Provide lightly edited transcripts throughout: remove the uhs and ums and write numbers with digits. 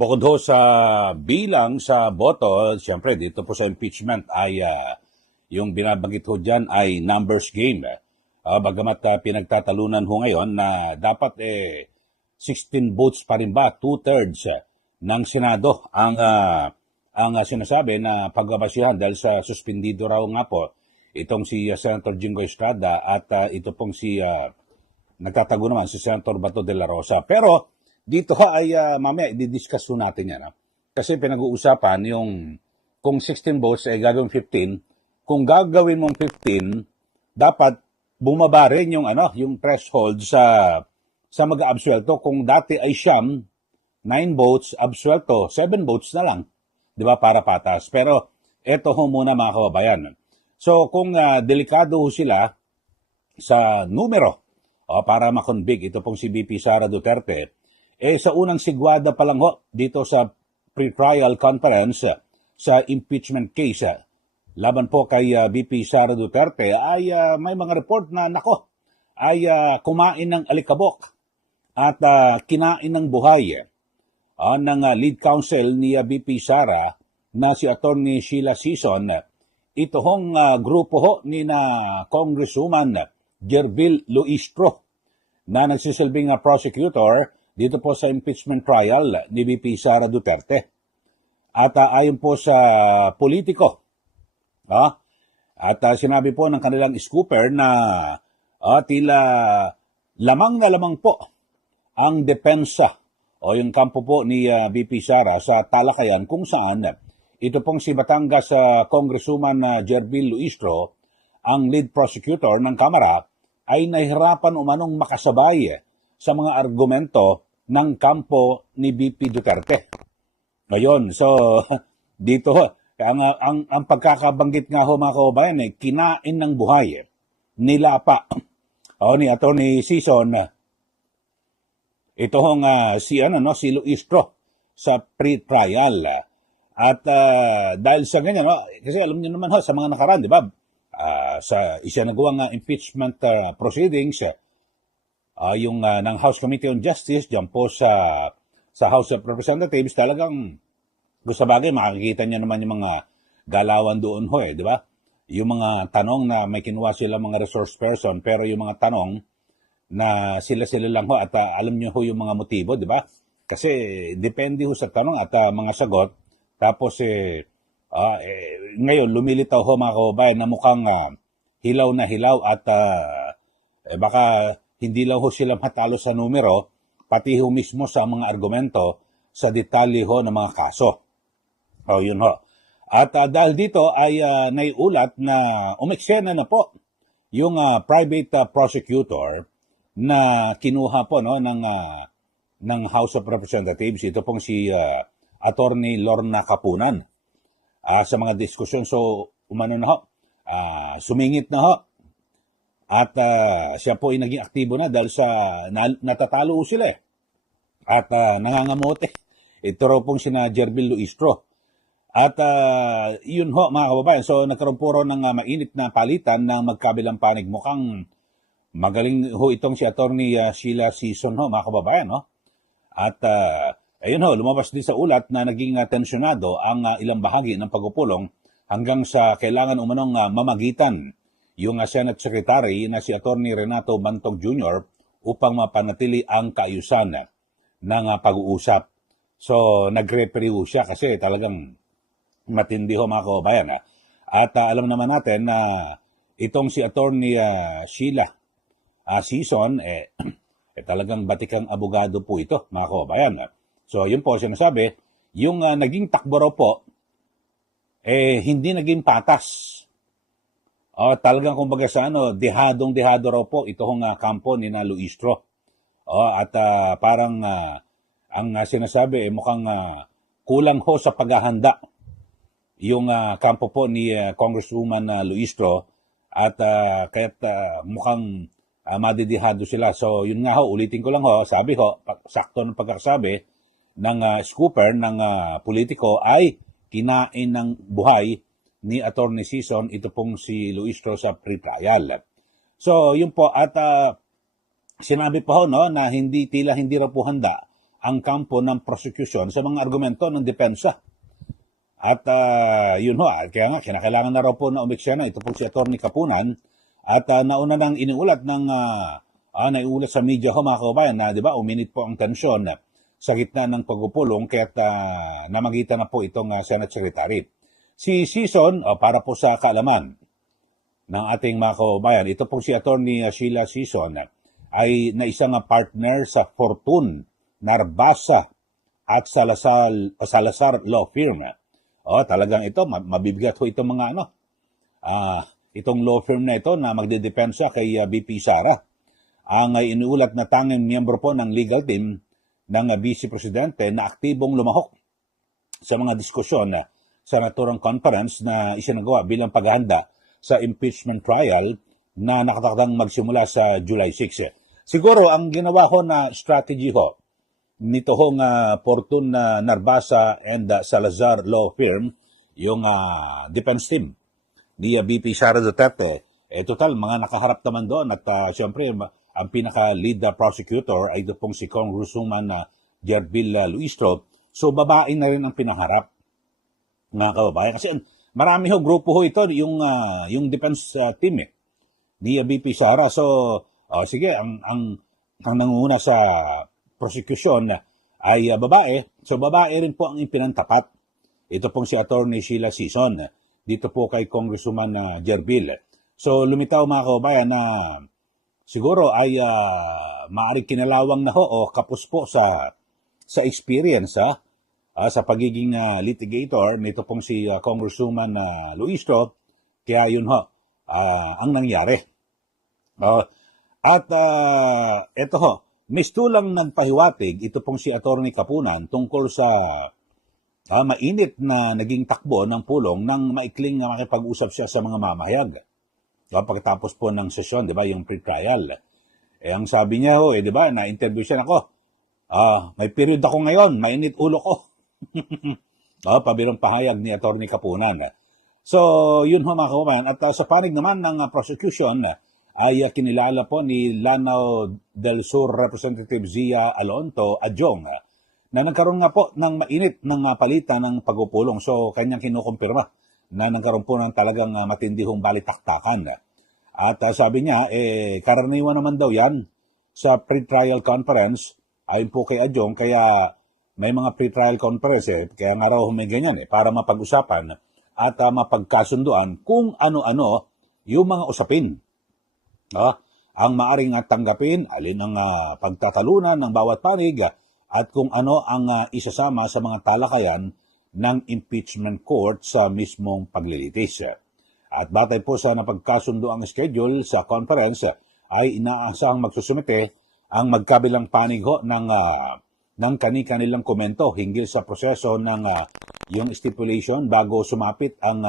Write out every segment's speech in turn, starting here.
Bukod ho sa bilang sa boto, siyempre dito po sa impeachment ay yung binabanggit ho dyan ay numbers game. Bagamat pinagtatalunan ho ngayon na dapat 16 votes pa rin ba, two-thirds ng Senado ang sinasabi na pagbabasihan dahil sa suspendido raw nga po itong si Senator Jingo Estrada at ito pong si nagtatago naman si Senator Bato de la Rosa. Pero dito ay mamaya i-discuss ho natin yan. Kasi pinag-uusapan yung kung 16 votes ay gagawin 15, kung gagawin mong 15, dapat bumaba rin yung yung threshold sa mag-absuelto. Kung dati ay siyam, 9 votes, absuelto, 7 votes na lang. 'Di ba, para patas. Pero eto ho muna mga kababayan. So kung delikado ho sila sa numero para makonvict ito pong si VP Sara Duterte, sa unang sigwada pa lang ho dito sa pre-trial conference sa impeachment case laban po kay VP Sara Duterte ay may mga report na ay kumain ng alikabok at kinain ng buhay ng lead counsel ni VP Sara na si Attorney Sheila Sison. Ito hong grupo ho ni na Congresswoman Jerbil Luistro na nagsisilbing prosecutor dito po sa impeachment trial ni VP Sara Duterte. At ayon po sa politiko, at sinabi po ng kanilang scooper na tila lamang na lamang po ang depensa o yung kampo po ni VP Sara sa talakayan kung saan ito pong si Batangas Congresswoman Jerbil Luistro, ang lead prosecutor ng Kamara, ay nahirapan umanong makasabay sa mga argumento ng kampo ni VP Duterte. Ngayon, so dito ang pagkakabanggit nga ho mga kababayan kinain ng buhay, nilapa ni Attorney Sison ito hong si Luistro sa pre-trial. At dahil sa ganyan, kasi alam niyo naman sa mga nakaraan, di ba? Sa isinagawang impeachment proceedings, yung ng House Committee on Justice, dyan po sa House of Representatives, talagang gusto bagay, makikita niyo naman yung mga galawan doon ho di ba? Yung mga tanong na may kinuha sila mga resource person, pero yung mga tanong na sila-sila lang ho at alam niyo ho yung mga motibo, di ba? Kasi depende ho sa tanong at mga sagot. Tapos ngayon lumilitaw ho mga kababayan na mukhang hilaw na hilaw at baka hindi lang ho sila matalo sa numero, pati ho mismo sa mga argumento sa detalye ho ng mga kaso. Yun ho. At dahil dito ay naiulat na umeksena na po yung private prosecutor na kinuha po ng House of Representatives. Ito pong si Attorney Lorna Kapunan sa mga diskusyon. So umano na ho, sumingit na ho. At siya po ay naging aktibo na dahil sa natatalo sila at nangangamote. Ito raw pong sina Jerbil Luistro. At yun ho mga kababayan, so nagkaroon po rin ng mainit na palitan ng magkabilang panig. Mukhang magaling ho itong si Attorney Sheila Sison ho mga kababayan. At ayun ho, lumabas din sa ulat na naging tensyonado ang ilang bahagi ng pagpupulong hanggang sa kailangan umanong mamagitan yung Senate Secretary na si Attorney Renato Bantog Jr. upang mapanatili ang kaayusan ng pag-uusap. So nag-referee siya kasi talagang matindi ho mga kababayan. At alam naman natin na itong si Attorney Sheila Sison, talagang batikang abogado po ito mga kababayan. So yun po sinasabi, yung naging takbo raw po, hindi naging patas. Talagang kumbaga sa dehadong-dehado raw po itong kampo ni na Luistro. At parang ang sinasabi mukhang kulang ho sa paghahanda yung kampo po ni Congresswoman Luistro at kaya't mukhang madidihado sila. So yun nga ho, ulitin ko lang ho, sabi ho, sakto ng pagkakasabi ng scooper ng politiko ay kinain ng buhay ni Attorney Sison ito pong si Luistro sa pre-trial. So yun po, at sinabi pa ho na hindi raw po handa ang kampo ng prosecution sa mga argumento ng depensa. At yun ho, kaya nga kinakailangan na raw po na umiksena ito po si Atty. Kapunan at nauna nang iniulat naiulat sa media ho mga kababayan na 'di ba uminit po ang tensyon sa gitna ng pagpupulong kaya't namagitan na po itong Senate Secretary. Si Sison, para po sa kaalaman ng ating mga kababayan, ito po si Atty. Sheila Sison ay naisang partner sa Fortune, Narbasa at Salazar Law Firm. Talagang ito, mabibigat ho itong mga itong law firm na ito na magdedepensa kay VP Sara. Ang inuulat na tanging miyembro po ng legal team ng Vice Presidente na aktibong lumahok sa mga diskusyon sa naturang conference na isinagawa bilang paghahanda sa impeachment trial na nakatakdang magsimula sa July 6. Siguro ang ginawa ho na strategy ho nito hong Fortune Narbasa and Salazar Law Firm, yung defense team ni VP Sara Duterte, total mga nakaharap naman doon at siyempre ang pinaka-lead prosecutor ay ito pong si Congresswoman Jerbil Luistro. So babae na rin ang pinaharap mga kababayan. Kasi marami ho, grupo ho ito, yung defense team ni VP Sara. So sige, ang nanguna sa prosecution ay babae. So babae rin po ang ipinantapat. Ito pong si Atty. Sheila Sison dito po kay Congresswoman Jerbil. So lumitaw mga kababayan na siguro ay maaaring kinalawang na ho o kapos po sa experience sa pagiging litigator nito pong si Congresswoman Luistro. Kaya yun ho ang nangyari. At ito ho, mistulang nagpahiwatig ito pong si Atty. Kapunan tungkol sa mainit na naging takbo ng pulong nang maikling makipag-usap siya sa mga mamahayag. Pagkatapos po ng sesyon, di ba, yung pre-trial. Ang sabi niya ho, di ba, na-interview siya ako. May period ako ngayon, mainit ulo ko. Pabirang pahayag ni Atty. Kapunan. So, yun ho mga kababayan. At sa panig naman ng prosecution, ay kinilala po ni Lanao del Sur Representative Zia Alonto Adjong na nagkaroon nga po ng mainit ng palitan ng pagpupulong. So, kanyang kinukumpirma na nagkaroon po ng talagang matindihong balitaktakan. At sabi niya, karaniwan naman daw yan sa pre-trial conference, ayon po kay Adjong, kaya may mga pre-trial conference, kaya nga raw may ganyan para mapag-usapan at mapagkasunduan kung ano-ano yung mga usapin. Ang maaring tanggapin, alin ang pagtatalunan ng bawat panig, at kung ano ang isasama sa mga talakayan ng impeachment court sa mismong paglilitis. At batay po sa napagkasundo ang schedule sa conference, ay inaasahang magsusumite ang magkabilang panig ho ng kani-kanilang komento hinggil sa proseso ng yung stipulation bago sumapit ang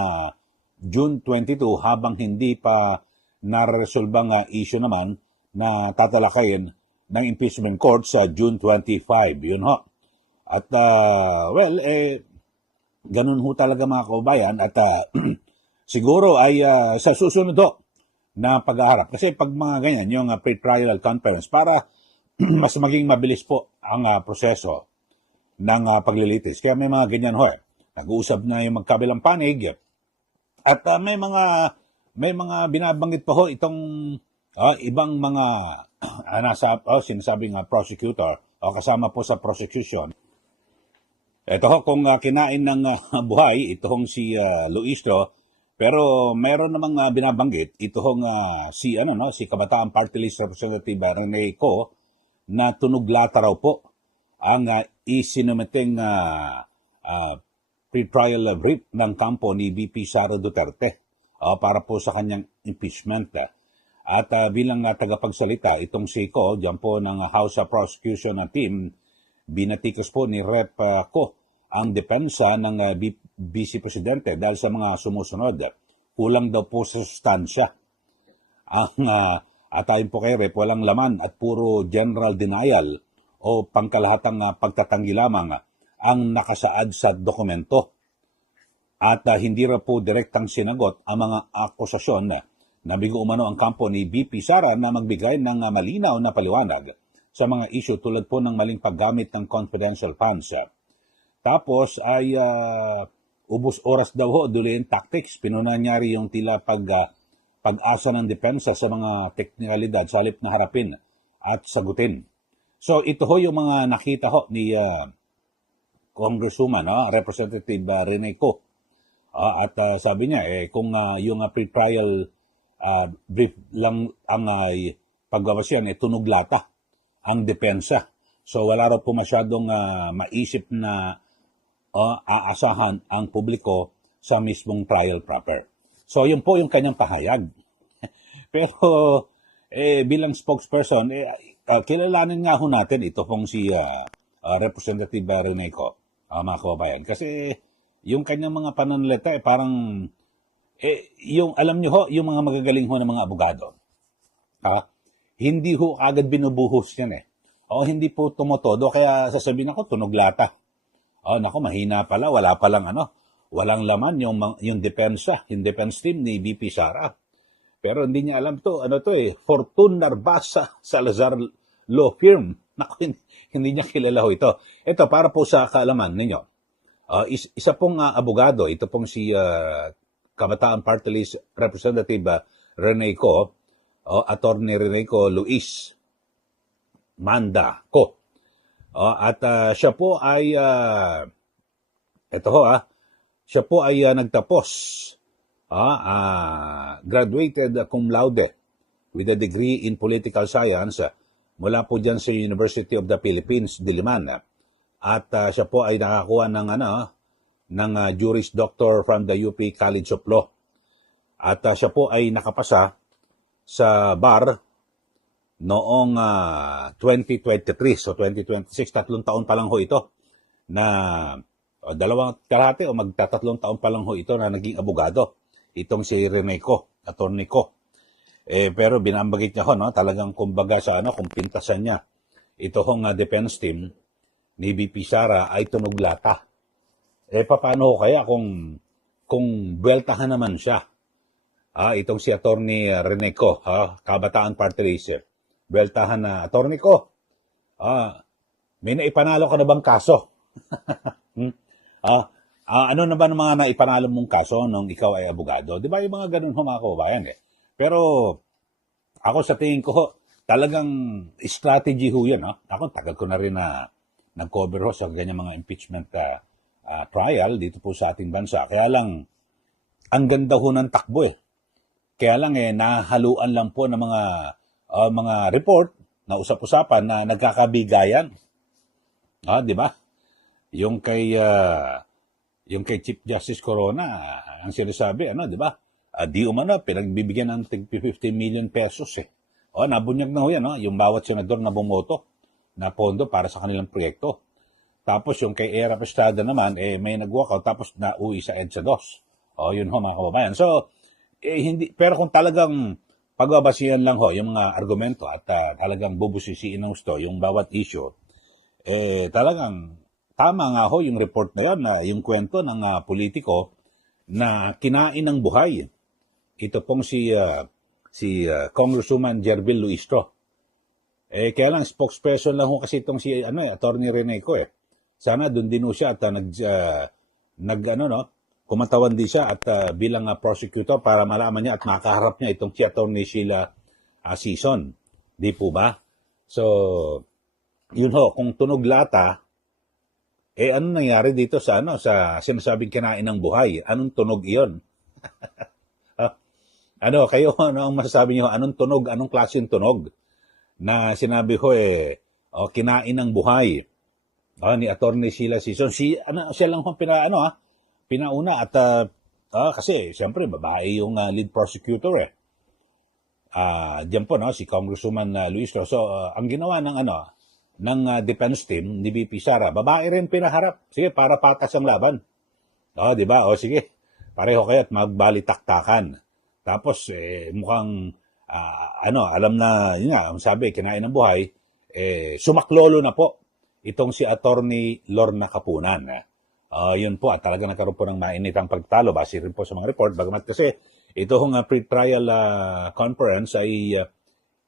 June 22 habang hindi pa naresolbang issue naman na tatalakayin ng impeachment court sa June 25. Yun ho. At ganun ho talaga mga kaubayan at siguro ay sa susunod ho na pag-aharap. Kasi pag mga ganyan, yung pre-trial conference, para mas maging mabilis po ang proseso ng paglilitis. Kaya may mga ganyan ho nag-uusap na yung magkabilang panig at may mga binabanggit pa ho itong ibang mga sinasabing prosecutor o kasama po sa prosecution. Ito ho, kung kinain ng buhay, ito hong si Luistro, pero meron namang binabanggit, ito hong si Kabataan Party List Representative Rene Co, na tunuglata raw po ang isinumiting pre-trial brief ng kampo ni VP Sara Duterte para po sa kanyang impeachment. At bilang tagapagsalita, itong si Co, dyan po ng House Prosecution Team, binatikos po ni Rep. Co ang depensa ng Vice Presidente dahil sa mga sumusunod. Kulang daw po sa sustansya. At ayon po kay Rep, walang laman at puro general denial o pangkalahatang pagtatanggi lamang ang nakasaad sa dokumento. At hindi raw po direktang sinagot ang mga akusasyon na bigo umano ang kampo ni VP Sara na magbigay ng malinaw na paliwanag sa mga issue tulad po ng maling paggamit ng confidential funds. Tapos ay ubos oras daw ho, duliin tactics. Pinunanyari yung tila pag-asa ng depensa sa mga teknikalidad sa halip na harapin at sagutin. So ito ho yung mga nakita ho ni Congresswoman, Representative Rene Co. At sabi niya, kung yung pre-trial brief lang ang pagbabasyan, tunog lata ang depensa. So wala raw po masyadong maisip na aasahan ang publiko sa mismong trial proper. So yun po yung kanyang pahayag. Pero bilang spokesperson, kilalanin nga ho natin ito pong si Representative Rene Co, mga kababayan. Kasi yung kanyang mga pananalita parang yung alam niyo ho, yung mga magagaling ho ng mga abogado. Hindi ho agad binubuhos yan hindi po tumotodo, kaya sasabihin ako tunog lata. Nako, mahina pala, wala palang walang laman yung depensa, yung defense team ni VP Sara. Pero hindi niya alam to, Fortune Narbasa Salazar Law Firm. Nako, hindi niya kilala ho ito. Ito, para po sa kaalaman ninyo. Isa pong abogado, ito pong si Kabataan Party List Representative Rene Co, Attorney Rene Co Luis Manda Co. At siya po ay siya po ay nagtapos, graduated cum laude with a degree in political science mula po dyan sa University of the Philippines, Diliman. At siya po ay nakakuha ng Juris Doctor from the UP College of Law. At siya po ay nakapasa sa bar noong 2023. So 2026, 3 taon pa lang ho ito na 2 kalahati o magta-3 taon pa lang ho ito na naging abogado. Itong si Rene Co, Attorney Co. Pero binambagit niya ho, talagang kumbaga sa kung pintasan niya. Ito hong defense team ni VP Sara ay tunog lata. Paano ho kaya kung buweltahan naman siya? Itong si Attorney Rene Co, Kabataan Party List. Buweltahan na, Attorney Co, may naipanalo ka na bang kaso? Ano na ba ng mga naipanalo mong kaso nung ikaw ay abogado? Di ba yung mga ganun ho, mga kababayan Pero ako sa tingin ko, talagang strategy ho yun. Ako, tagal ko na rin na nag-cover ho sa ganyan mga impeachment trial dito po sa ating bansa. Kaya lang, ang ganda ho ng takbo Kaya lang nahaluan lang po ng mga report na usap-usapan na nagkakabigayan. Di ba? Yung kay Chief Justice Corona, ang sinasabi, di ba? Di umano, pinagbibigyan ng 50 million pesos nabunyag na ho yan, yung bawat senador na bumoto na pondo para sa kanilang proyekto. Tapos yung kay Era Estrada naman, may nag-walkout tapos nauwi sa EDSA 2. Yun ho, mga kababayan. So, pero kung talagang pagbabasihan lang ho yung mga argumento at talagang bubusisiin ng gusto yung bawat issue, talagang tama nga ho yung report na yan, yung kwento ng politiko na kinain ng buhay. Ito pong si Congresswoman Jerbil Luistro. Kaya lang spokesperson lang ho kasi itong si Attorney Rene Co. Sana doon din ho siya at kumatawan din siya at bilang prosecutor para malaman niya at makaharap niya itong si Attorney Sheila Sison. Di po ba? So, yun ho, kung tunog lata, ano nangyari dito sa sinasabing kinain ng buhay? Anong tunog iyon? Kayo, ang masasabi niyo? Anong tunog? Anong klaseng tunog? Na sinabi ho kinain ng buhay. Ni Attorney Sheila Sison. Siya lang ho pinauna at kasi siyempre babae yung lead prosecutor diyan po si Congresswoman Luistro. So ang ginawa ng defense team ni VP Sara, babae rin pinaharap. Sige, para patas ang laban. Di ba? Sige. Pareho kayo at magbalitaktakan. Tapos mukhang alam na yun nga, ang sabi kinain ng buhay, sumaklolo na po itong si Attorney Lorna Kapunan. Yun po, at talaga nagkaroon po ng mainitang pagtalo base rin po sa mga report. Bagamat kasi ito hong pre-trial conference ay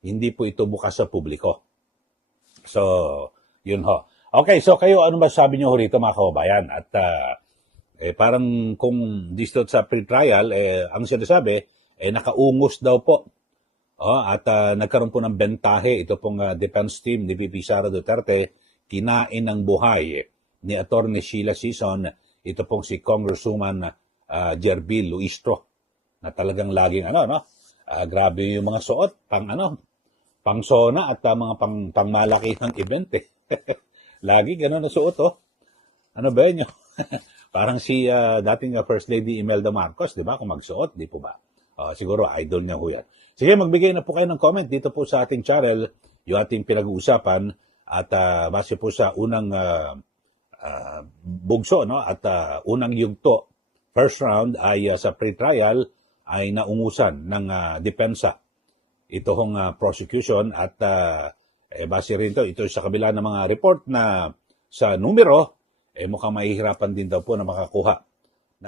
hindi po ito bukas sa publiko. So, yun ho. Okay, so kayo, ano ba sabi nyo ho rito mga kababayan? At parang kung dito sa pre-trial, ang sinasabi, nakaungos daw po. At nagkaroon po ng bentahe ito pong defense team ni VP Sara Duterte, kinain ng buhay ni Atty. Sheila Sison, ito pong si Congresswoman Jerbil Luistro, na talagang laging grabe yung mga suot, pang sona at mga pangmalaki ng event eh. Lagi ganun ang suot Ano ba yun? Parang si dating First Lady Imelda Marcos, di ba? Kung magsuot, di po ba? Siguro idol niya ho yan. Sige, magbigay na po kayo ng comment dito po sa ating channel, yung ating pinag-uusapan, at base po sa unang bugso, no? At unang yugto, first round ay sa pre-trial ay naungusan ng depensa. Ito hong prosecution at base rin ito sa kabila ng mga report na sa numero, mukhang mahihirapan din daw po na makakuha